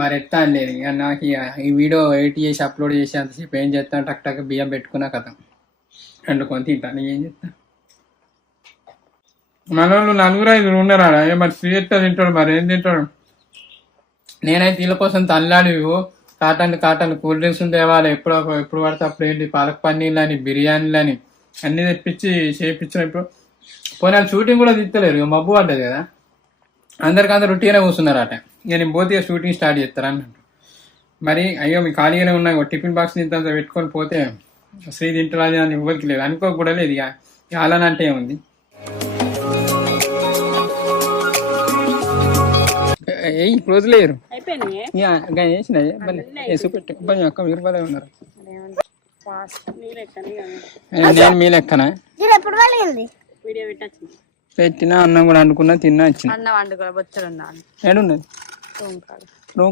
మరి ఎత్తా లేదు ఇక నాకు ఈ వీడియో ఎడిట్ చేసి అప్లోడ్ చేసి అంతసేపు ఏం చేస్తాను టక్ టక్ బియ్యం పెట్టుకున్నా కథ వండుకొని తింటాను ఏం చేస్తా. మన వాళ్ళు 4-5 ఉన్నారా మరి స్వీట్ తింటాడు మరి ఏం తింటాడు. నేనైతే వీళ్ళ కోసం తల్లాడి కాటన్లు కూల్ డ్రింక్స్ తేవాలి ఎప్పుడు పడితే అప్పుడు ఏంటి పాలక్ పన్నీర్లు అని బిర్యానీలు అని అన్నీ తెప్పించి చేయించిన. ఇప్పుడు పోనీ షూటింగ్ కూడా తీస్తలేరు ఇక మబ్బు పడ్డది కదా అందరు రొట్టిగానే కూర్చున్నారట. ఇక నేను పోతే షూటింగ్ స్టార్ట్ చేస్తారా అన్నట్టు. మరి అయ్యో మీ ఖాళీగానే ఉన్నాయి టిఫిన్ బాక్స్ ఇంత పెట్టుకొని పోతే శ్రీ తింటారు అని ఇవ్వరికి లేదు అనుకోకూడదు లేదు ఇక అలానంటే ఏముంది. ఇప్పుడు వదిలేరు వేసినాయి వేసిపెట్టి అక్క మీరు బాగా ఉన్నారు. నేను మీ లెక్కనా పెట్టినా అన్నం కూడా వండుకున్నా తిన్నా వచ్చిన ఏడున్నది రూమ్